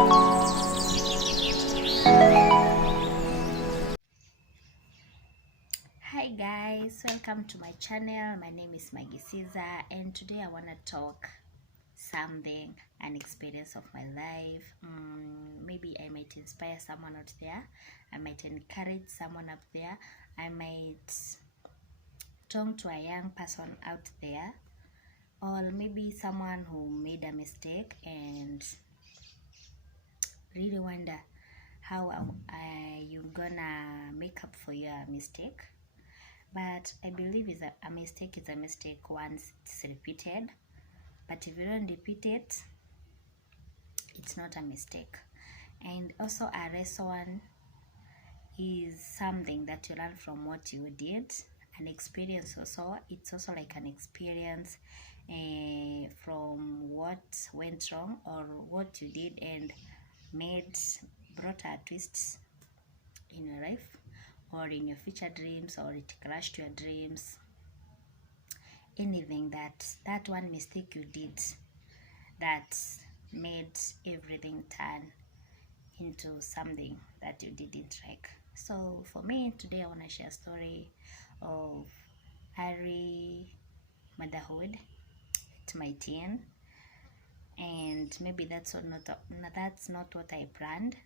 Hi guys, welcome to my channel. My name is Maggie Caesar, and today I want to talk something, an experience of my life. Maybe I might inspire someone out there, I might encourage someone up there, I might talk to a young person out there, or maybe someone who made a mistake and really wonder how you gonna make up for your mistake. But I believe a mistake is a mistake once it's repeated. But if you don't repeat it, it's not a mistake. And also a lesson is something that you learn from what you did. An experience also, it's also like an experience from what went wrong or what you did and brought a twist in your life or in your future dreams, or it crashed your dreams. Anything that one mistake you did that made everything turn into something that you didn't like. So for me today, I want to share a story of early motherhood at my teen, and maybe that's not what I planned.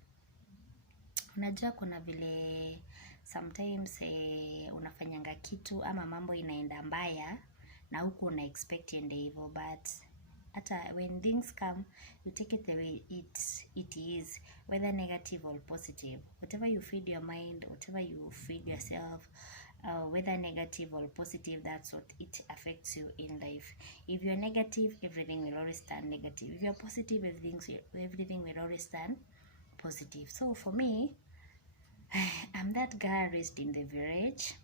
Unajua kuna vile sometimes unafanyanga kitu ama mambo inaenda mbaya na huku una expect iende hivyo, but hata when things come, you take it the way it is, whether negative or positive. Whatever you feed your mind, whatever you feed yourself, whether negative or positive, that's what it affects you in life. If you're negative, everything will always turn negative. If you're positive, everything will always turn positive. So for me, I'm that girl raised in the village,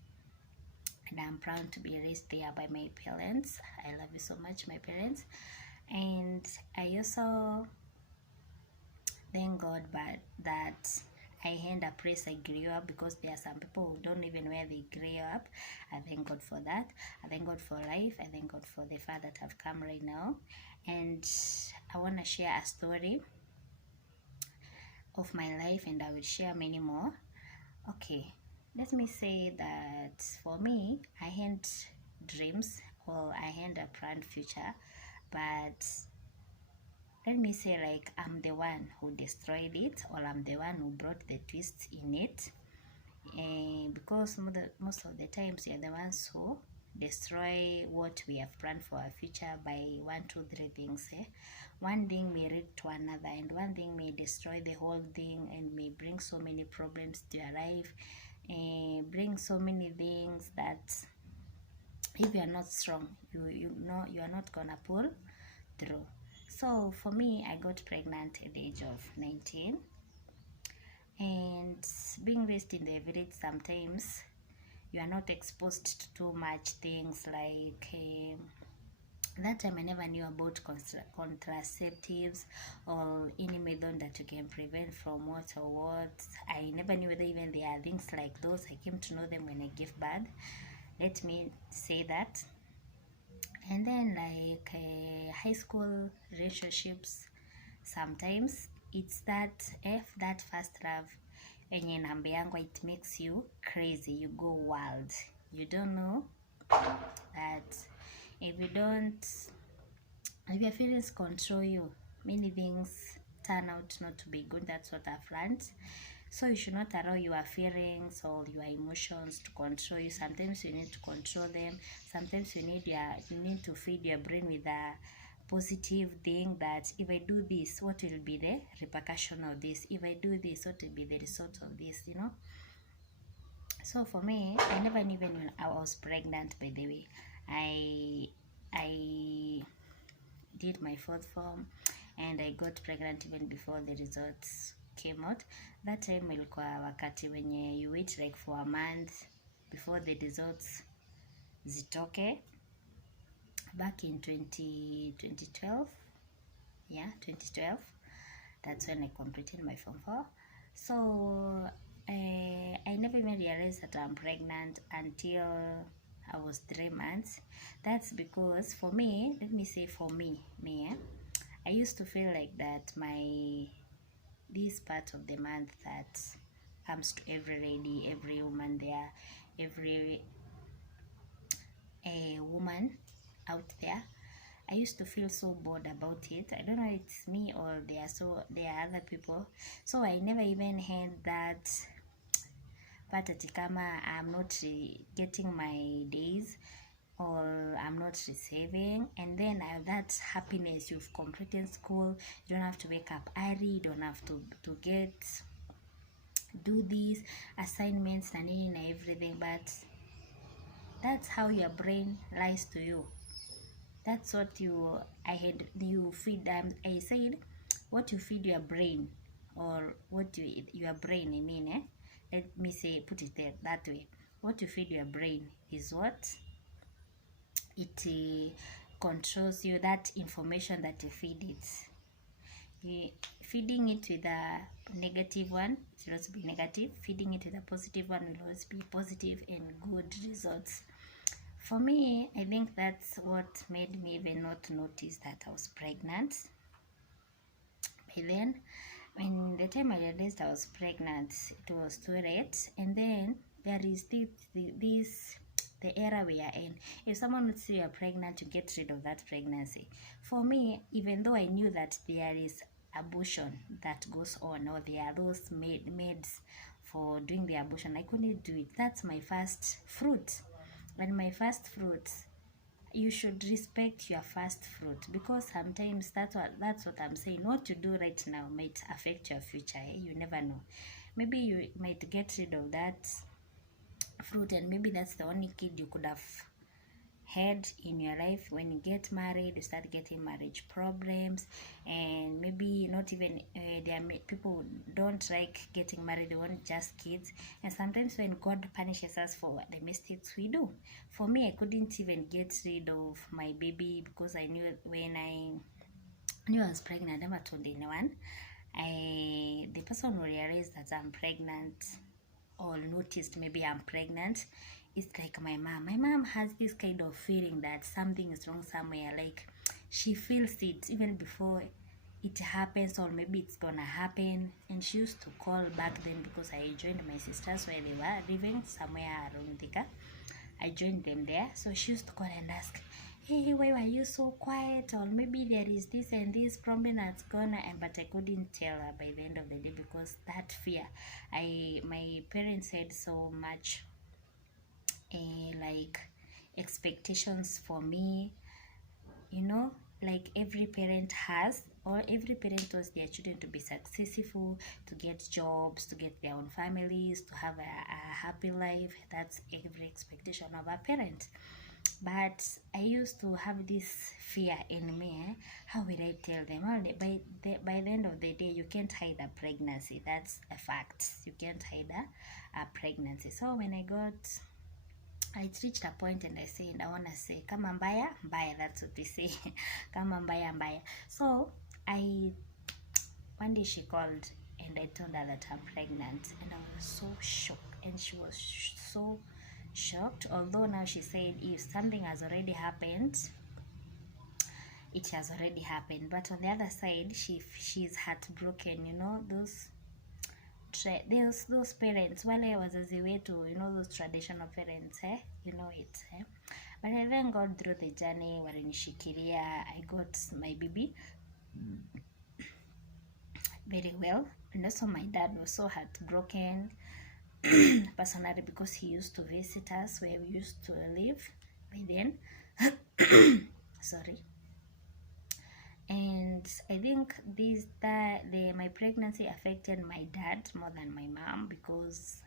and I'm proud to be raised there by my parents. I love you so much, my parents. And I also thank God that I had a place I grew up, because there are some people who don't even where they grew up. I thank God for that. I thank God for life. I thank God for the fact that I've come right now. And I want to share a story of my life, and I will share many more. Okay, let me say that for me, I had dreams, or I had a planned future, but let me say, like, I'm the one who destroyed it, or I'm the one who brought the twist in it. Because most of the times you're the ones who destroy what we have planned for our future by 1, 2, 3 things. One thing may lead to another, and one thing may destroy the whole thing and may bring so many problems to your life, bring so many things that if you are not strong, you know you are not gonna pull through. So for me, I got pregnant at the age of 19, and being raised in the village, sometimes you are not exposed to too much things like that time I never knew about contraceptives or any method that you can prevent from what or what. I never knew whether even there are things like those. I came to know them when I gave birth, let me say that. And then like high school relationships, sometimes it's that first love enye namba yangu, it makes you crazy, you go wild. You don't know that if your feelings control you, many things turn out not to be good. That's what I've learned. So you should not allow your feelings or your emotions to control you. Sometimes you need to control them. Sometimes you need to feed your brain with a positive thing, that if I do this, what will be the repercussion of this? If I do this, what will be the result of this? So for me, I never knew even when I was pregnant, by the way. I did my 4th form and I got pregnant even before the results came out. That time ilikuwa wakati wenye you wait like for a month before the results zitoke, back in 2012. Yeah, 2012. That's when I completed my form 4. So I never even realized that I'm pregnant until I was 3 months. That's because for me, let me say for me, I used to feel like that my this part of the month that comes to every lady, every woman there, every woman out there. I used to feel so bored about it. I don't know if it's me or there are other people. So I never even had that part ati kama I'm not getting my days or I'm not receiving, and then that happiness, you've completed school, you don't have to wake up early, you don't have to do these assignments and everything, but that's how your brain lies to you. That's what you feed them. I said what you feed your brain, or what your brain, I mean, let me say, put it there that way. What you feed your brain is what it controls you. That information that you feed it, feeding it with a negative one, it will also be negative. Feeding it with a positive one will always be positive and good results. For me, I think that's what made me even not notice that I was pregnant. By then, when the time I realized I was pregnant, it was too late. And then there is the era we are in. If someone would say you're pregnant, you get rid of that pregnancy. For me, even though I knew that there is abortion that goes on, or there are those maids for doing the abortion, I couldn't do it. That's my first fruit. And my first fruit, you should respect your first fruit, because sometimes that's what I'm saying. What you do right now might affect your future. You never know. Maybe you might get rid of that fruit, and maybe that's the only kid you could have had in your life. When you get married, you start getting marriage problems, and maybe not even there are people who don't like getting married, they want just kids. And sometimes when God punishes us for the mistakes we do, for me, I couldn't even get rid of my baby, because I knew when I knew I was pregnant, I never told anyone. The person who realized that I'm pregnant, or noticed maybe I'm pregnant, it's like my mom. My mom has this kind of feeling that something is wrong somewhere. Like, she feels it even before it happens, or maybe it's gonna happen. And she used to call back then, because I joined my sisters where they were living somewhere around Thika. I joined them there. So she used to call and ask, hey, why were you so quiet? Or maybe there is this and this problem that's gonna, but I couldn't tell her by the end of the day, because that fear, my parents had so much like expectations for me, like every parent has, or every parent wants their children to be successful, to get jobs, to get their own families, to have a happy life. That's every expectation of a parent. But I used to have this fear in me. How will I tell them? Well, by the end of the day, you can't hide a pregnancy. That's a fact. You can't hide a pregnancy. So when I reached a point and I said, I want to say, kama mbaya, mbaya, that's what we say. Kama mbaya, mbaya. So one day she called and I told her that I'm pregnant, and I was so shocked, and she was so shocked. Although now she said, if something has already happened, it has already happened. But on the other side, she's heartbroken. Those parents, wale wazazi wetu, those traditional parents, but I then got through the journey. Walinishikilia, I got my baby very well. And also my dad was so heartbroken personally, because he used to visit us where we used to live by then. Sorry. And I think my pregnancy affected my dad more than my mom, because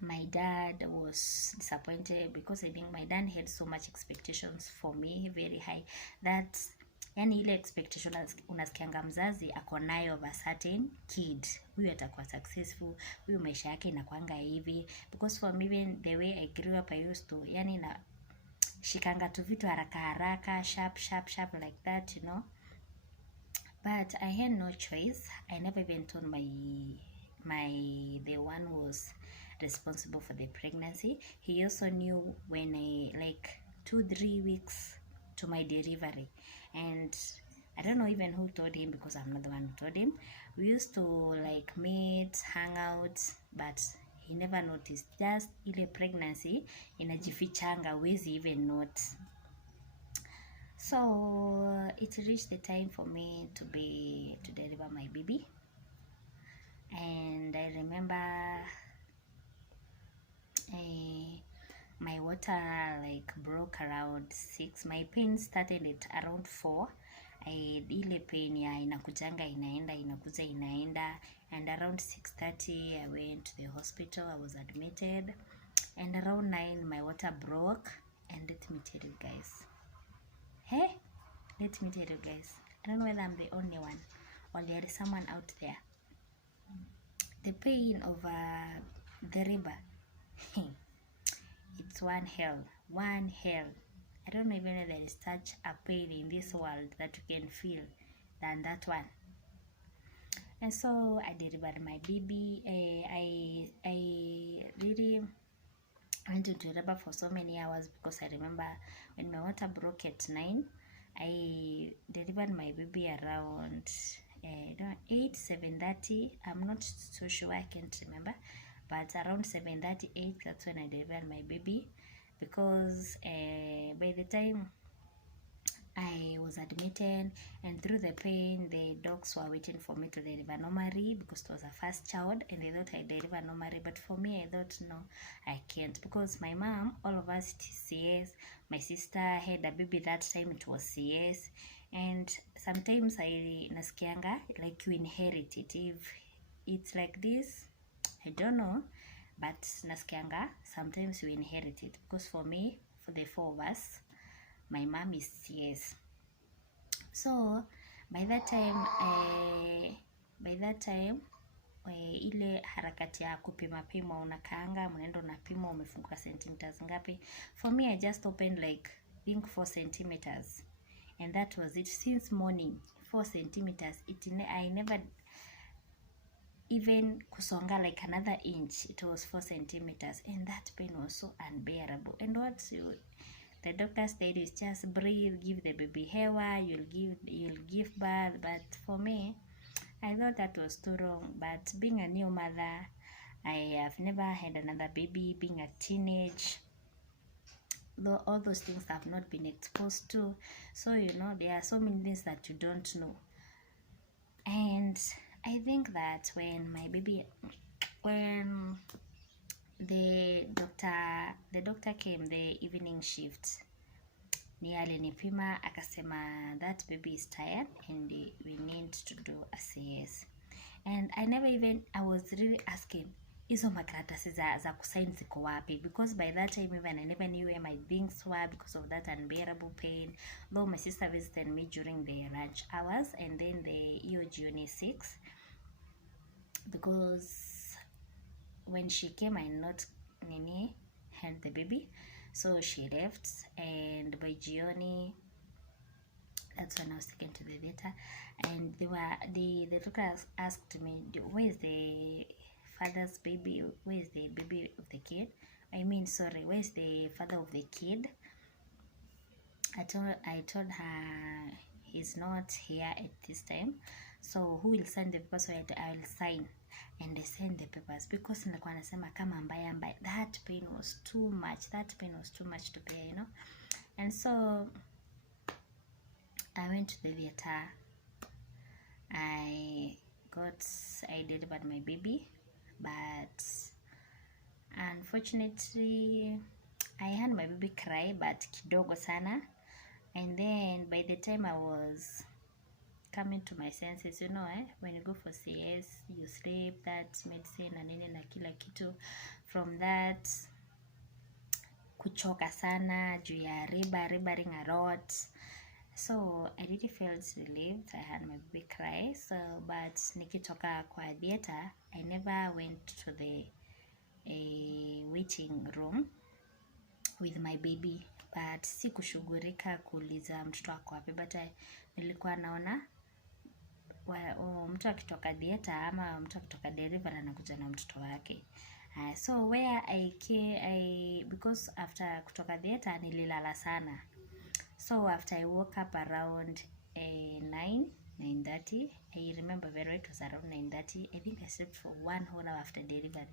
my dad was disappointed, because I think my dad had so much expectations for me, very high, that yani ile expectation unasikianga mzazi ako nayo of a certain kid, huyu atakuwa successful, huyu maisha yake inakuanga hivi. Because for me, even the way I grew up, I used to na shikanga tu vitu haraka haraka, sharp like that, but I had no choice. I never even told the one who was responsible for the pregnancy. He also knew when I, like 2-3 weeks to my delivery, and I don't know even who told him, because I'm not the one who told him. We used to like meet, hang out, but he never noticed. Just ile pregnancy inajifichanga, wezi even note. So it reached the time for me to deliver my baby, and I remember my water like broke around 6. My pain started at around 4. Ile pain ya inakujanga inaenda, inakuja inaenda, and around 6:30 I went to the hospital. I was admitted, and around 9 my water broke. And let me tell you guys, I don't know whether I'm the only one or there is someone out there. The pain of the river, it's one hell. I don't know even if there is such a pain in this world that you can feel than that one. And so I delivered my baby. I really went into labor for so many hours, because I remember when my water broke at 9, I delivered my baby around 7:30. I'm not so sure, I can't remember, but around 7:38, that's when I delivered my baby, because by the time I was admitted, and through the pain, the docs were waiting for me to deliver normally, because it was a first child, and they thought I deliver normally. But for me, I thought no, I can't, because my mom, all of us, it is CS. My sister had a baby that time, it was CS, and sometimes I nasikianga like you inherit it. If it's like this, I don't know, but nasikianga sometimes you inherit it, because for me, for the 4 of us, my mom is CS. So by that time ile harakati ya kupima unakaanga, mnaenda unapima umefunguka centimeters ngapi. For me, I just opened like think 4 centimeters, and that was it. Since morning, 4 centimeters. I never even kusonga like another inch. It was 4 centimeters, and that pain was so unbearable. And what the doctor said is just breathe, give the baby hewa, you'll give birth. But for me, I thought that was too wrong. But being a new mother, I have never had another baby. Being a teenage, though all those things I've not been exposed to. So there are so many things that you don't know. And I think that when the doctor came the evening shift, ni alinipima akasema that baby is tired and we need to do a CS. And I was really asking, hizo makaratasi za kusign ziko wapi? Because by that time even I never knew where my things were, because of that unbearable pain. Though my sister visited me during the lunch hours, and then the June 6, because when she came, I not had the baby, so she left. And by Gioni, that's when I was taken to the theater, and the doctor asked me, where is the father's baby? Where is the baby of the kid? Where is the father of the kid? I told her he's not here at this time. So who will sign the papers? So I will sign, and I signed the papers, because nilikuwa nasema kama mbaya. That pain was too much to bear, And so I went to the theater. I delivered my baby, but unfortunately I had my baby cry, but kidogo sana. And then by the time I was coming to my senses, when you go for CS, you sleep, that medicine na nini na kila kitu. From that, kuchoka sana juu ya ribbering a lot. So I really felt relieved. I had my baby cry. So but nikitoka kwa theater, I never went to the waiting room with my baby, but sikushughulika kuuliza mtoto wako wapi. But nilikuwa naona mtu akitoka theater ama mtu akitoka delivery anakuja na mtoto wake. So where because after kutoka theater nililala sana. So after I woke up around 9:30. I remember very well, it was around 9:30. I think I slept for 1 whole hour after delivery.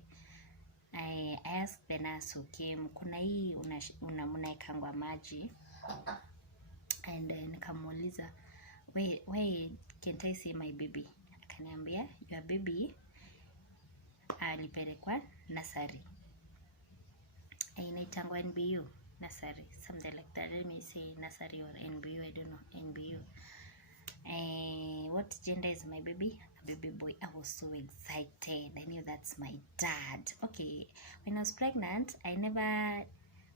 I asked the nurse who came, kuna hii unaekangwa maji, and nikamuuliza, why can't I see my baby? Akaniambia, your baby alipelekwa nursery, inaitangwa NBU nursery, something like that. Let me say nursery or NBU, I don't know. NBU. What gender is my baby? A baby boy. I was so excited. I knew that's my dad. Okay, when I was pregnant, I never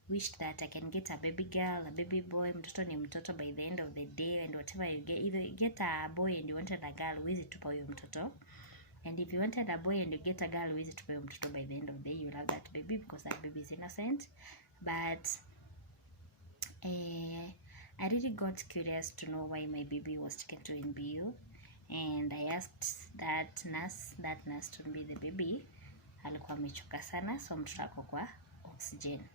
wished that I can get a baby girl, a baby boy. Mtoto ni mtoto by the end of the day, and whatever you get, either you get a boy and you wanted a girl, huwezi tupa huyo mtoto. And if you wanted a boy and you get a girl, huwezi tupa huyo mtoto. By the end of the day, you love that baby because that baby is innocent. But I really got curious to know why my baby was taken to NBU, and I asked that nurse to be the baby alikuwa amechoka sana, so mtoto ako kwa oxygen.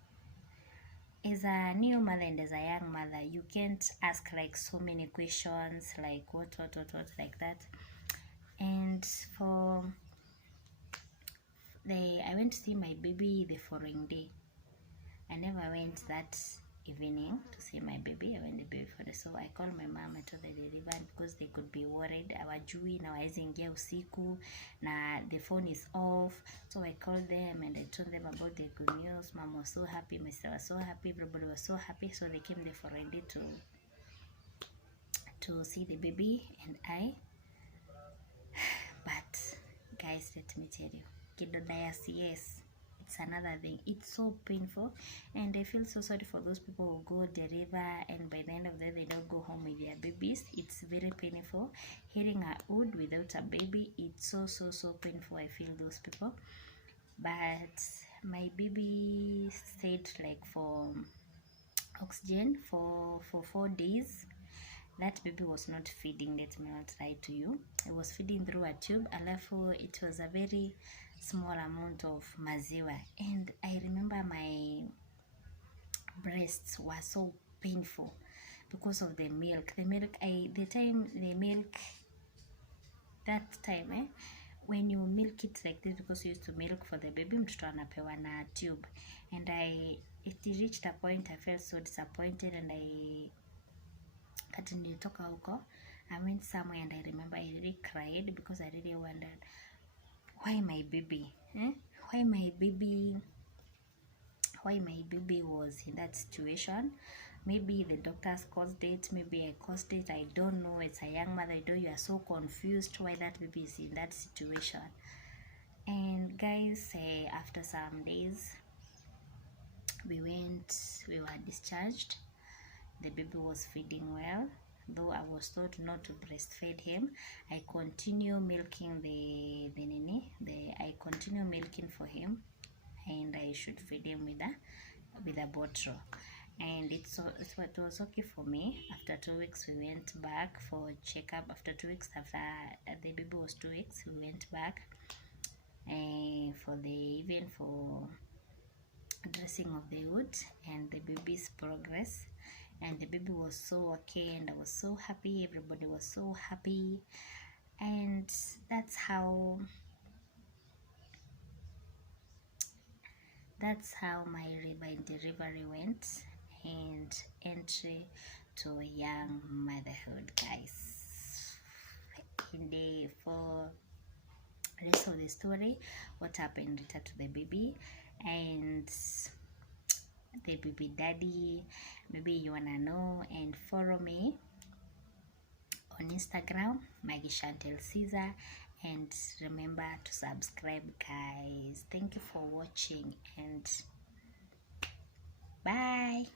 As a new mother and as a young mother, you can't ask like so many questions like what like that. And I went to see my baby the following day. I never went that evening to see my baby. I went the baby for the, so I called my mom. I told the delivery because they could be worried. Hawajui na waezi ingia usiku na the phone is off. So I called them and I told them about the good news. Mom was so happy, my sister was so happy, everybody was so happy. So they came there for a day to see the baby and I. But guys, let me tell you, kidodiasis, it's another thing. It's so painful, and I feel so sorry for those people who go deliver and by the end of the day they don't go home with their babies. It's very painful. Hearing a wood without a baby, it's so painful. I feel those people. But my baby stayed like for oxygen for 4 days. That baby was not feeding, let me not lie to you. I was feeding through a tube, alafu it was a very small amount of maziwa, and I remember my breasts were so painful because of the milk. That time, when you milk it like this, because you used to milk for the baby, mtoto anapewa na tube, and it reached a point I felt so disappointed, and nilitoka huko, I went somewhere and I remember I really cried because I really wondered why my baby was in that situation. Maybe the doctors caused it, maybe I caused it, I don't know. It's a young mother, I know you are so confused why that baby is in that situation. And guys, after some days we were discharged. The baby was feeding well, though I was told not to breastfeed him. I continue milking I continue milking for him, and I should feed him with a bottle. And it was okay for me. After 2 weeks we went back for checkup. After 2 weeks, after the baby was 2 weeks, we went back for dressing of the wound and the baby's progress. And the baby was so okay, and I was so happy. Everybody was so happy, and that's how my delivery went, and entry to young motherhood, guys. For the rest of the story, what happened later to the baby and the baby daddy, maybe you wanna know, and follow me on Instagram, Maggie Chantel Caesar, and remember to subscribe, guys. Thank you for watching, and bye.